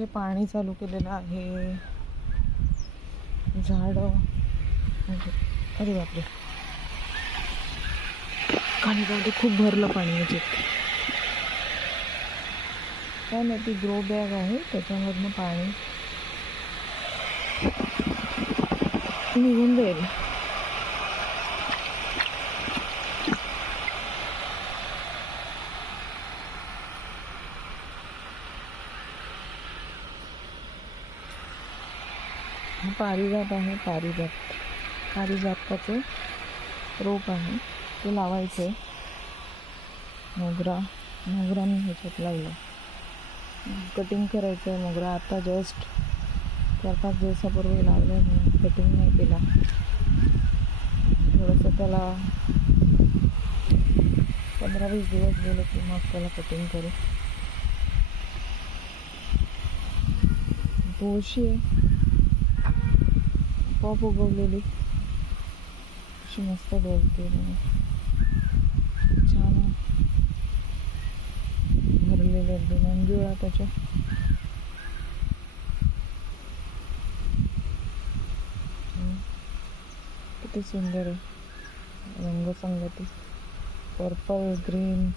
इथे पाणी चालू केलेलं आहे? झाडं. म्हणजे, अरे बापरे. खाली जाऊ खूप भरलं पाणी याच्यात काय नाही ती ग्रो बॅग आहे त्याच्यामधनं पाणी निघून जाईल. पारिजात आहे पारिजात. पारिजाताचं रोप आहे. ते लावायचं. आहे मोगरा मोगरा मी ह्याच्यात लावला. कटिंग करायचं आहे मोगरा. आता जस्ट चार पाच दिवसापूर्वी लावलं आहे मी. कटिंग नाही केला. थोडंसं त्याला पंधरा वीस दिवस गेले की मग त्याला कटिंग करू. तुळशी आहे. पॉप उगवलेली अशी मस्त बोलते छान भरलेले अगदी मंजुळा त्याच्या. किती सुंदर आहे. रंगसंगती. Purple green